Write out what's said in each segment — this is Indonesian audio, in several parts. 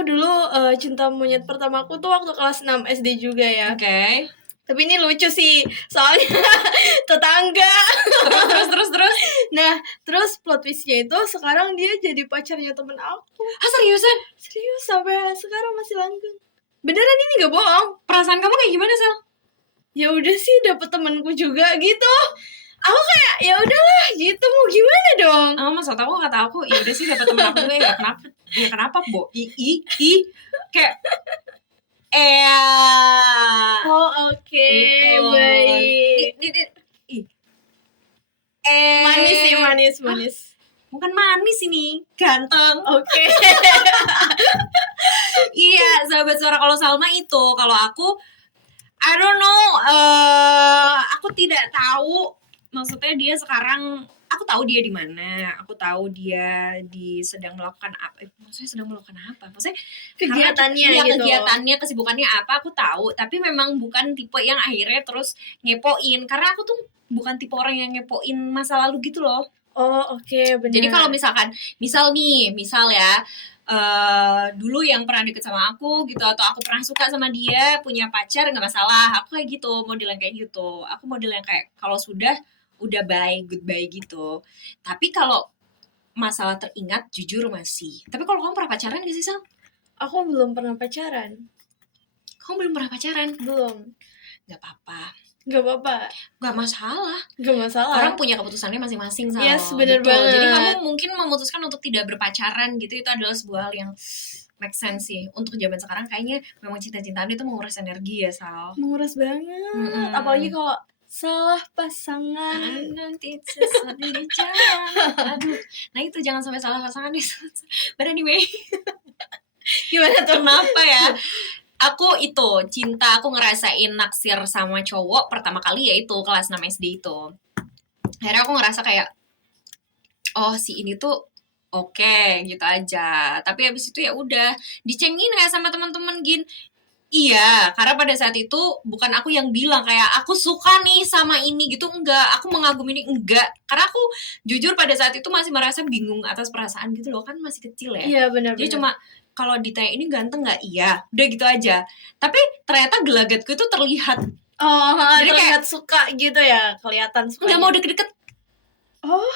Aku dulu cinta monyet pertama aku tuh waktu kelas 6 SD juga ya. Oke. Tapi ini lucu sih, soalnya tetangga. Terus. Nah, terus plot twist-nya itu sekarang dia jadi pacarnya temen aku. Seriusan? Serius, sampai sekarang masih langgeng. Beneran, ini gak bohong. Perasaan kamu kayak gimana, Sel? Ya udah sih, dapet temenku juga gitu. Aku kayak ya udahlah gitu, mau gimana dong? Maksud aku kata aku ya udah sih dapet temen aku juga ya kenapa Bo? Kayak Oh oke, gitu. baik. Manis. Bukan manis ini, ganteng. Oke. Iya, sahabat suara. Kalau Salma itu, kalau aku I don't know, aku tidak tahu. Maksudnya dia sekarang, aku tahu dia di mana, aku tahu dia sedang melakukan apa. Maksudnya sedang melakukan apa? Maksudnya kegiatannya gitu. Kegiatannya, kesibukannya apa, aku tahu. Tapi memang bukan tipe yang akhirnya terus ngepoin. Karena aku tuh bukan tipe orang yang ngepoin masa lalu gitu loh. Oh oke, benar. Jadi kalau misal ya, dulu yang pernah deket sama aku gitu, atau aku pernah suka sama dia, punya pacar, nggak masalah. Aku kayak gitu, model yang kayak gitu. Aku model yang kayak kalau sudah udah goodbye gitu. Tapi kalau masalah teringat, jujur masih. Tapi kalau kamu pernah pacaran gak sih, Sal? Aku belum pernah pacaran. Kamu belum pernah pacaran? Belum. Gak apa-apa. Gak masalah. Orang punya keputusannya masing-masing, Sal. Yes, bener banget. Jadi kamu mungkin memutuskan untuk tidak berpacaran gitu, itu adalah sebuah hal yang make sense sih. Untuk zaman sekarang kayaknya memang cinta-cintaan itu menguras energi ya, Sal. Menguras banget. Apalagi kalau salah pasangan nanti sesat di jalan. Aduh. Nah itu jangan sampai salah pasangan nih. But anyway. Gimana tuh? Kenapa ya? Aku ngerasain naksir sama cowok pertama kali yaitu kelas 6 SD itu. Akhirnya aku ngerasa kayak, oh si ini tuh oke, gitu aja. Tapi habis itu ya udah dicengin kayak sama teman-teman gin. Iya, karena pada saat itu bukan aku yang bilang kayak aku suka nih sama ini gitu, enggak. Aku mengagumi ini, enggak. Karena aku jujur pada saat itu masih merasa bingung atas perasaan gitu loh, kan masih kecil ya. Iya benar. Jadi cuma kalau ditanya ini ganteng nggak, iya, udah gitu aja. Tapi ternyata gelagatku itu terlihat. Oh, jadi terlihat kayak suka gitu ya, kelihatan suka. Nggak mau deket-deket. Oh,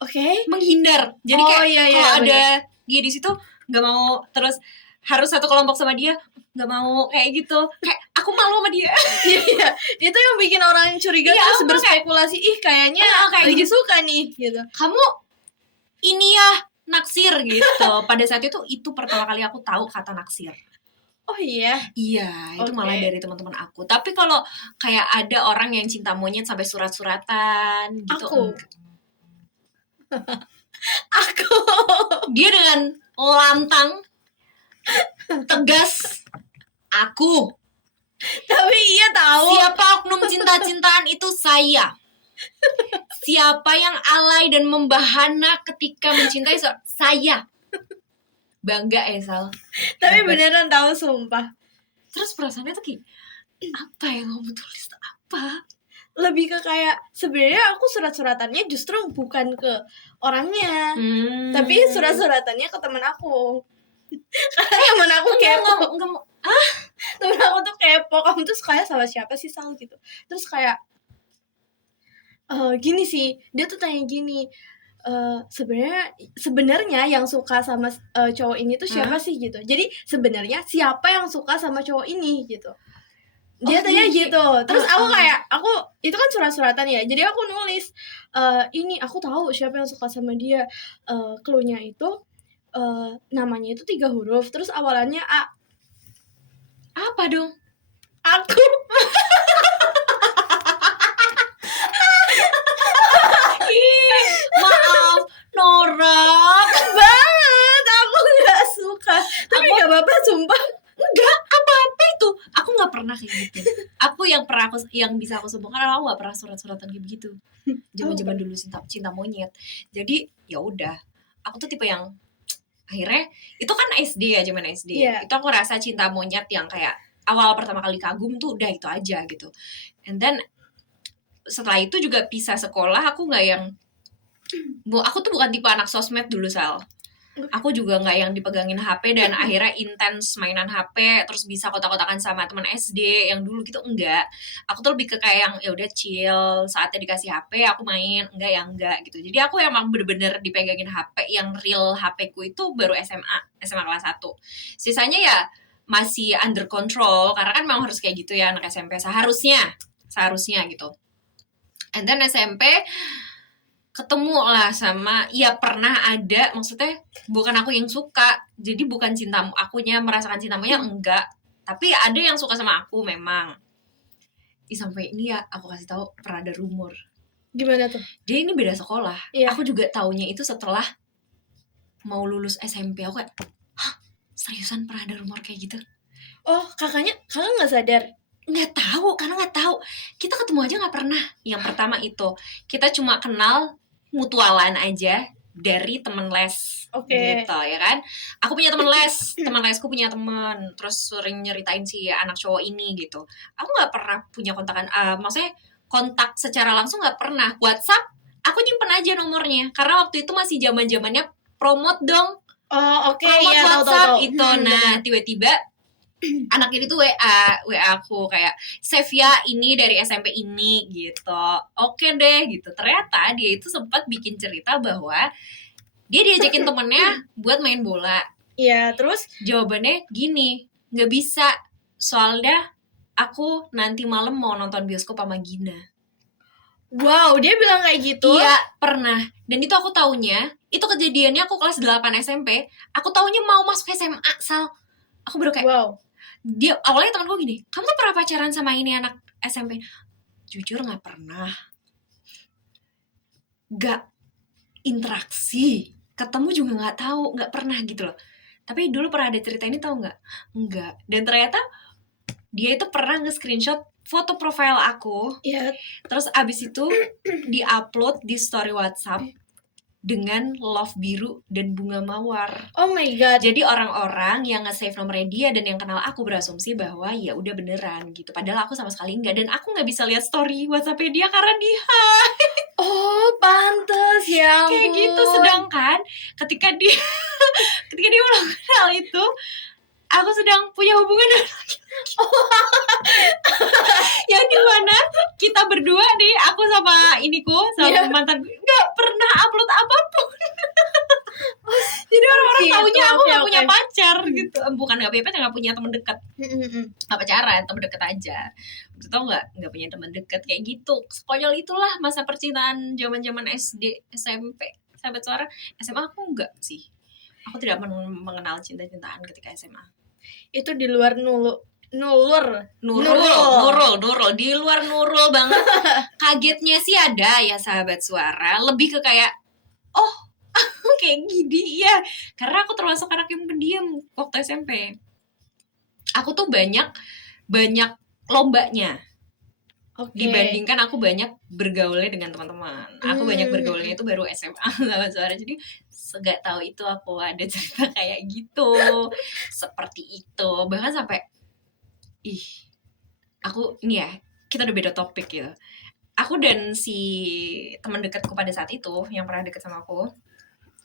oke. Menghindar. Jadi kayak kalau ada dia di situ nggak mau, terus harus satu kelompok sama dia, nggak mau kayak gitu. Kayak aku malu sama dia. Iya, itu yang bikin orang curiga terus berspekulasi, kayaknya kayak lagi suka nih gitu. Kamu ini ya naksir gitu. Pada saat itu pertama kali aku tahu kata naksir. Oh iya? Iya, itu malah dari teman-teman aku. Tapi kalau kayak ada orang yang cinta monyet sampai surat-suratan gitu. Aku. Dia dengan lantang, tegas, aku. Tapi iya tahu. Siapa oknum cinta-cintaan itu saya. Siapa yang alay dan membahana ketika mencintai saya. Bangga ya, Sal. Tapi beneran tahu, sumpah. Terus perasaannya tuh kayak, apa yang kamu tulis? Apa? Lebih ke kayak sebenarnya aku surat-suratannya justru bukan ke orangnya, tapi surat-suratannya ke temen aku. Karena temen aku kepo. Temen aku tuh kepo, kamu tuh sukanya sama siapa sih, Sal gitu. Terus kayak gini sih, dia tuh tanya gini, sebenarnya yang suka sama cowok ini tuh siapa sih gitu. Jadi sebenarnya siapa yang suka sama cowok ini gitu. Dia tanya gitu. Terus aku itu kan surat-suratan ya. Jadi aku nulis ini aku tahu siapa yang suka sama dia. Clue-nya itu namanya itu 3 huruf. Terus awalannya A. Apa dong? Aku. Maaf, norak banget. Aku nggak suka. Tapi nggak apa-apa, sumpah. Enggak apa-apa itu. Aku nggak pernah kayak gitu. Aku yang bisa aku sebutkan adalah aku nggak pernah surat-suratan kayak begitu. Zaman-zaman dulu cinta monyet. Jadi ya udah. Aku tuh tipe yang akhirnya itu kan SD ya, zaman SD. Yeah. Itu aku rasa cinta monyet yang kayak awal pertama kali kagum tuh udah itu aja gitu. And then setelah itu juga pisah sekolah, aku nggak yang aku tuh bukan tipe anak sosmed dulu, Sal. Aku juga nggak yang dipegangin HP dan akhirnya intens mainan HP terus bisa kotak-kotakan sama teman SD yang dulu gitu, enggak. Aku tuh lebih ke kayak yang ya udah chill, saatnya dikasih HP aku main, enggak ya enggak gitu. Jadi aku emang bener-bener dipegangin HP, yang real HP ku itu baru SMA kelas 1. Sisanya ya masih under control karena kan memang harus kayak gitu ya anak SMP seharusnya gitu. And then SMP ketemu lah sama, ya pernah ada, maksudnya bukan aku yang suka, jadi bukan cintamu akunya merasakan cintamunya, enggak, tapi ada yang suka sama aku memang. Sampai ini ya aku kasih tahu, pernah ada rumor. Gimana tuh? Dia ini beda sekolah. Iya. Aku juga taunya itu setelah mau lulus SMP. Aku kayak, hah, seriusan pernah ada rumor kayak gitu? Oh, kakak nggak sadar? Nggak tahu, karena nggak tahu. Kita ketemu aja nggak pernah. Yang pertama itu, kita cuma kenal mutualan aja dari temen les. Oke. Gitu ya kan. Aku punya temen les, teman lesku punya teman, terus sering nyeritain si anak cowok ini gitu. Aku nggak pernah punya kontakan, maksudnya kontak secara langsung nggak pernah. WhatsApp aku nyimpen aja nomornya karena waktu itu masih zaman-zamannya promote dong. Oh, oke, Promote iya, WhatsApp tahu. itu. Nah, tiba-tiba anak ini tuh WA aku kayak, save ya ini dari SMP ini gitu. Oke deh gitu. Ternyata dia itu sempat bikin cerita bahwa dia diajakin temennya buat main bola. Iya, terus Jawabannya gini, nggak bisa, soalnya aku nanti malam mau nonton bioskop sama Gina. wow, dia bilang kayak gitu? Iya, pernah. Dan itu aku taunya, itu kejadiannya aku kelas 8 SMP. Aku taunya mau masuk SMA, Sal. Aku baru kayak, Wow. Dia awalnya temanku gini, kamu tuh pernah pacaran sama ini anak SMP? Jujur nggak pernah, nggak interaksi, ketemu juga nggak tahu, nggak pernah gitu loh. Tapi dulu pernah ada cerita ini, tahu nggak? Nggak. Dan ternyata dia itu pernah nge-screenshot foto profile aku. Iya. Terus abis itu di-upload di story WhatsApp dengan love biru dan bunga mawar. Oh my god. Jadi orang-orang yang nge-save nomornya dia dan yang kenal aku berasumsi bahwa ya udah beneran gitu. Padahal aku sama sekali enggak, dan aku nggak bisa lihat story WhatsApp-nya dia karena dia Oh, pantes ya. kayak gitu. Sedangkan ketika dia melakukan hal itu, aku sedang punya hubungan dengan yang dimana kita berdua nih, aku sama mantan nggak pernah upload apapun. Jadi orang-orang taunya aku nggak punya pacar gitu, bukan nggak punya pacar, nggak punya teman dekat, nggak pacaran, teman dekat aja. Tau nggak punya teman dekat kayak gitu. Sekonyol itulah masa percintaan zaman SD, SMP. Sahabat Suara, SMA aku enggak sih. Aku tidak mengenal cinta-cintaan ketika SMA. Itu di luar Nurul, di luar Nurul banget. Kagetnya sih ada ya Sahabat Suara, lebih ke kayak, oh kayak gini ya, karena aku termasuk anak yang pendiam waktu SMP. Aku tuh banyak lombanya. Dibandingkan aku banyak bergaulnya dengan teman-teman. Aku banyak bergaulnya itu baru SMA Sahabat Suara. Jadi nggak tahu itu aku ada cerita kayak gitu, seperti itu. Bahkan sampai aku ini ya, kita udah beda topik gitu. Aku dan si teman dekatku pada saat itu yang pernah deket sama aku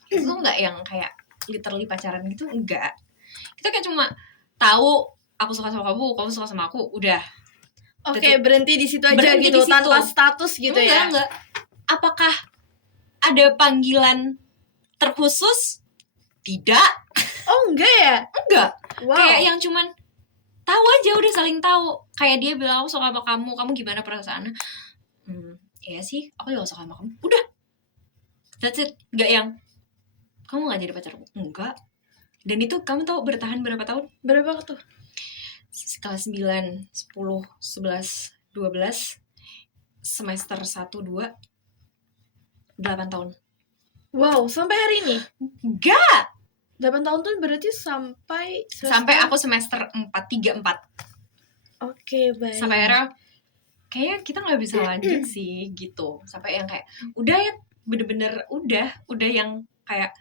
itu nggak yang kayak literally pacaran gitu, enggak. Kita kayak cuma tahu aku suka sama kamu suka sama aku, udah. Oke, berhenti di situ aja gitu, tanpa status gitu. Enggak. Apakah ada panggilan terkhusus? Tidak. Oh, enggak ya? Enggak. Wow. Kayak yang cuman tahu aja, udah saling tahu. Kayak dia bilang aku suka sama kamu gimana perasaannya? Iya sih, aku juga suka sama kamu. Udah. That's it. Enggak yang kamu gak jadi pacarku? Enggak. Dan itu kamu tahu bertahan berapa tahun? Berapa tuh? Kelas 9, 10, 11, 12, semester 1, 2, 8 tahun. Wow, sampai hari ini? Enggak. 8 tahun tuh berarti sampai aku semester 4, 3, 4. Oke, baik. Sampai akhirnya kayaknya kita gak bisa lanjut sih gitu. Sampai yang kayak udah ya, bener-bener udah yang kayak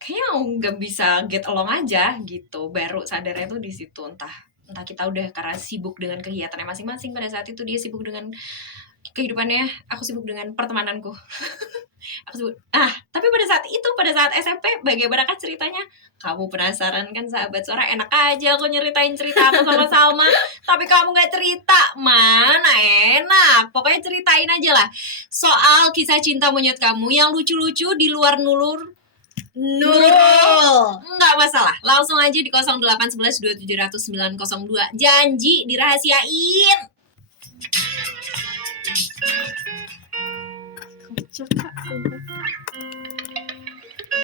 kayaknya nggak bisa get along aja gitu. Baru sadarnya tuh di situ, entah kita udah karena sibuk dengan kegiatannya masing-masing pada saat itu. Dia sibuk dengan kehidupannya aku sibuk dengan pertemananku. Aku sibuk. Tapi pada saat SMP bagaimana kan ceritanya? Kamu penasaran kan sahabat suara? Enak aja aku nyeritain cerita aku sama Salma, tapi kamu gak cerita. Mana enak. Pokoknya ceritain aja lah soal kisah cinta monyet kamu yang lucu-lucu di luar Nurul. Nggak masalah, langsung aja di 0811 2700 902. Janji dirahasiain.